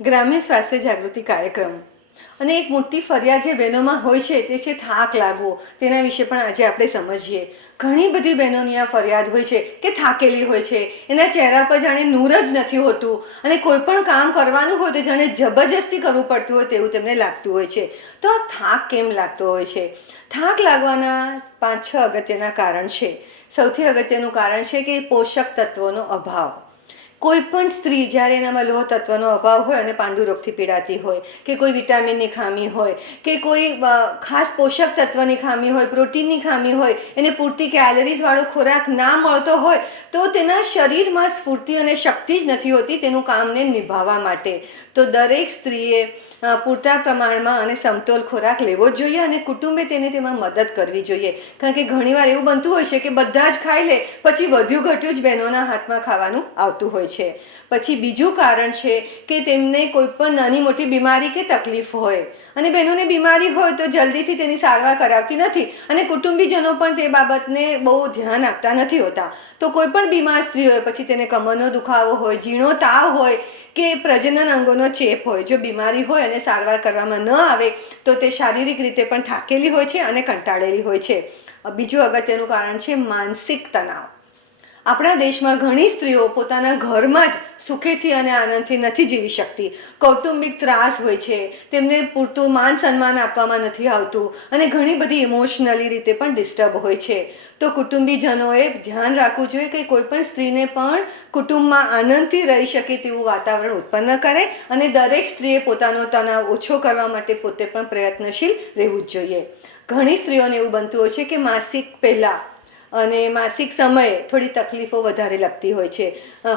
ગ્રામ્ય સ્વાસ્થ્ય જાગૃતિ કાર્યક્રમ અને એક મોટી ફરિયાદ જે બહેનોમાં હોય છે તે છે થાક લાગવો. તેના વિશે પણ આજે આપણે સમજીએ. ઘણી બધી બહેનોની આ ફરિયાદ હોય છે કે થાકેલી હોય છે, એના ચહેરા પર જાણે નૂર જ નથી હોતું અને કોઈ પણ કામ કરવાનું હોય તો જાણે જબરજસ્તી કરવું પડતું હોય તેવું તેમને લાગતું હોય છે. તો આ થાક કેમ લાગતો હોય છે? થાક લાગવાના 5-6 અગત્યના કારણ છે. સૌથી અગત્યનું કારણ છે કે પોષક તત્વોનો અભાવ. કોઈ પણ સ્ત્રી જ્યારે એનામાં લોહ તત્વનો અભાવ હોય અને પાંડુરોગથી પીડાતી હોય કે કોઈ વિટામિનની ખામી હોય કે કોઈ ખાસ પોષક તત્વની ખામી હોય, પ્રોટીનની ખામી હોય, એને પૂરતી કેલરીઝવાળો ખોરાક ના મળતો હોય તો તેના શરીરમાં સ્ફૂર્તિ અને શક્તિ જ નથી હોતી તેનું કામને નિભાવવા માટે. તો દરેક સ્ત્રીએ પૂરતા પ્રમાણમાં અને સમતોલ ખોરાક લેવો જ જોઈએ અને કુટુંબે તેને તેમાં મદદ કરવી જોઈએ. કારણ કે ઘણીવાર એવું બનતું હોય છે કે બધા જ ખાઈ લે, પછી વધ્યું ઘટ્યું જ બહેનોના હાથમાં ખાવાનું આવતું હોય છે. પછી બીજું કારણ છે કે તેમને કોઈ પણ નાની મોટી બીમારી કે તકલીફ હોય અને બહેનોને બીમારી હોય તો જલ્દીથી તેની સારવાર કરાવતી નથી અને કુટુંબીજનો પણ તે બાબતને બહુ ધ્યાન આપતા નથી હોતા. તો કોઈ પણ બીમાર સ્ત્રી હોય, પછી તેને કમરનો દુખાવો હોય, ઝીણો તાવ હોય કે પ્રજનન અંગોનો ચેપ હોય, જો બીમારી હોય અને સારવાર કરવામાં ન આવે તો તે શારીરિક રીતે પણ થાકેલી હોય છે અને કંટાળેલી હોય છે. બીજું અગત્યનું કારણ છે માનસિક તણાવ. આપણા દેશમાં ઘણી સ્ત્રીઓ પોતાના ઘરમાં જ સુખેથી અને આનંદથી નથી જીવી શકતી. કૌટુંબિક ત્રાસ હોય છે, તેમને પૂરતું માન સન્માન આપવામાં નથી આવતું અને ઘણી બધી ઇમોશનલી રીતે પણ ડિસ્ટર્બ હોય છે. તો કુટુંબીજનોએ ધ્યાન રાખવું જોઈએ કે કોઈ પણ સ્ત્રીને પણ કુટુંબમાં આનંદથી રહી શકે તેવું વાતાવરણ ઉત્પન્ન કરે અને દરેક સ્ત્રીએ પોતાનો તણાવ ઓછો કરવા માટે પોતે પણ પ્રયત્નશીલ રહેવું જ જોઈએ. ઘણી સ્ત્રીઓને એવું બનતું હોય છે કે માસિક પહેલાં અને માસિક સમયે થોડી તકલીફો વધારે લાગતી હોય છે.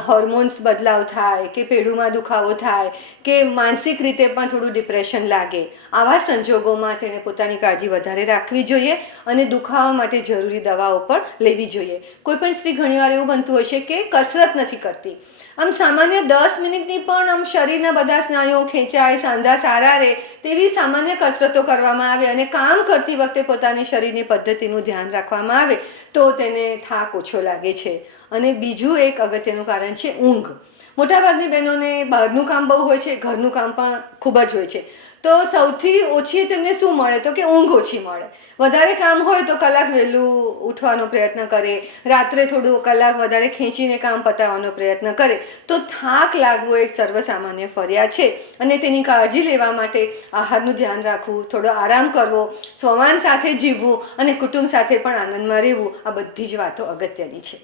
હોર્મોન્સ બદલાવ થાય કે પેઢુમાં દુખાવો થાય કે માનસિક રીતે પણ થોડું ડિપ્રેશન લાગે. આવા સંજોગોમાં તેણે પોતાની કાળજી વધારે રાખવી જોઈએ અને દુખાવા માટે જરૂરી દવાઓ પણ લેવી જોઈએ. કોઈ પણ સ્ત્રી ઘણીવાર એવું બનતું હોય છે કે કસરત નથી કરતી. આમ સામાન્ય 10 મિનિટની પણ આમ શરીરના બધા સ્નાયુઓ ખેંચાય, સાંધા સારા રહે તેવી સામાન્ય કસરતો કરવામાં આવે અને કામ કરતી વખતે પોતાની શરીરની પદ્ધતિનું ધ્યાન રાખવામાં આવે તો તેને થાક ઓછો લાગે છે. અને બીજું એક અગત્યનું કારણ છે ઊંઘ. મોટાભાગની બહેનોને બહારનું કામ બહુ હોય છે, ઘરનું કામ પણ ખૂબ જ હોય છે. તો સૌથી ઓછી તેમને શું મળે તો કે ઊંઘ ઓછી મળે. વધારે કામ હોય તો કલાક વહેલું ઉઠવાનો પ્રયત્ન કરે, રાત્રે થોડું કલાક વધારે ખેંચીને કામ પતાવવાનો પ્રયત્ન કરે. તો થાક લાગવો એક સર્વસામાન્ય ફરિયાદ છે અને તેની કાળજી લેવા માટે આહારનું ધ્યાન રાખવું, થોડો આરામ કરવો, સ્વમાન સાથે જીવવું અને કુટુંબ સાથે પણ આનંદમાં રહેવું, આ બધી જ વાતો અગત્યની છે.